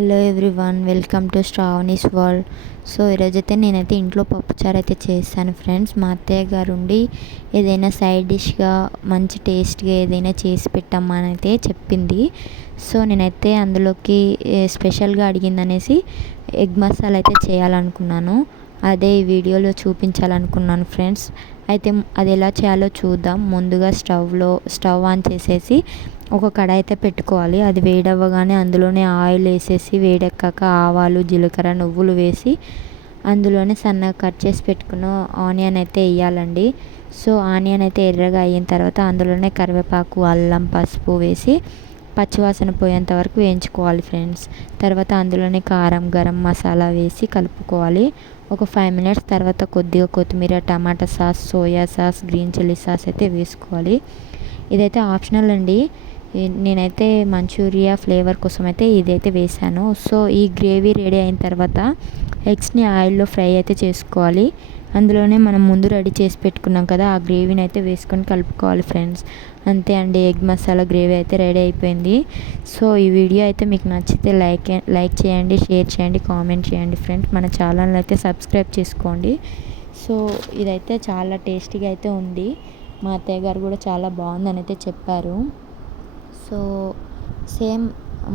Hello everyone, welcome to Sravani's world. So ఈరోజైతే నేనైతే ఇంట్లో పప్పుచారు అయితే చేశాను ఫ్రెండ్స్. మా అత్తయ్య గారు ఉండి ఏదైనా సైడ్ డిష్గా మంచి టేస్ట్గా ఏదైనా చేసి పెట్టమ్మని అయితే చెప్పింది. సో నేనైతే అందులోకి స్పెషల్గా అడిగిందనేసి ఎగ్ మసాలా అయితే చేయాలనుకున్నాను. అదే ఈ వీడియోలో చూపించాలనుకున్నాను ఫ్రెండ్స్. అయితే అది ఎలా చేయాలో చూద్దాం. ముందుగా స్టవ్ ఆన్ చేసేసి ఒక కడాయి అయితే పెట్టుకోవాలి. అది వేడవ్వగానే అందులోనే ఆయిల్ వేసేసి వేడెక్కాక ఆవాలు, జీలకర్ర, నువ్వులు వేసి అందులోనే సన్నగా కట్ చేసి పెట్టుకున్న ఆనియన్ అయితే వేయాలండి. సో ఆనియన్ అయితే ఎర్రగా అయిన తర్వాత అందులోనే కరివేపాకు, అల్లం, పసుపు వేసి పచ్చివాసన పోయేంత వరకు వేయించుకోవాలి ఫ్రెండ్స్. తర్వాత అందులోనే కారం, గరం మసాలా వేసి కలుపుకోవాలి. ఒక 5 మినిట్స్ తర్వాత కొద్దిగా కొత్తిమీర, టమాటా sauce, soya sauce, green chilli sauce అయితే వేసుకోవాలి. ఇదైతే ఆప్షనల్ అండి. నేనైతే మంచూరియా ఫ్లేవర్ కోసం అయితే ఇదైతే వేసాను. సో ఈ గ్రేవీ రెడీ అయిన తర్వాత ఎగ్స్ని ఆయిల్లో ఫ్రై అయితే చేసుకోవాలి. అందులోనే మనం ముందు రెడీ చేసి పెట్టుకున్నాం కదా, ఆ గ్రేవీని అయితే వేసుకొని కలుపుకోవాలి ఫ్రెండ్స్. అంతే అండి, ఎగ్ మసాలా గ్రేవీ అయితే రెడీ అయిపోయింది. సో ఈ వీడియో అయితే మీకు నచ్చితే లైక్ చేయండి, షేర్ చేయండి, కామెంట్ చేయండి ఫ్రెండ్స్. మన ఛానల్ అయితే సబ్స్క్రైబ్ చేసుకోండి. సో ఇదైతే చాలా టేస్టీగా అయితే ఉంది. మా అత్తయ్య గారు కూడా చాలా బాగుందని అయితే చెప్పారు. సో సేమ్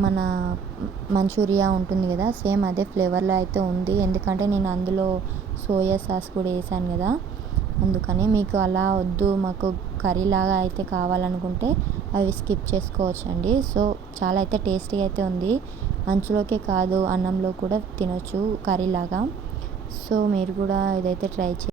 మన మంచూరియా ఉంటుంది కదా, సేమ్ అదే ఫ్లేవర్లో అయితే ఉంది. ఎందుకంటే నేను అందులో సోయా సాస్ కూడా వేసాను కదా, అందుకని. మీకు అలా వద్దు, మాకు కర్రీలాగా అయితే కావాలనుకుంటే అవి స్కిప్ చేసుకోవచ్చండి. సో చాలా అయితే టేస్టీగా అయితే ఉంది. అంచులోకే కాదు, అన్నంలో కూడా తినొచ్చు కర్రీలాగా. సో మీరు కూడా ఇదైతే ట్రై చేయండి.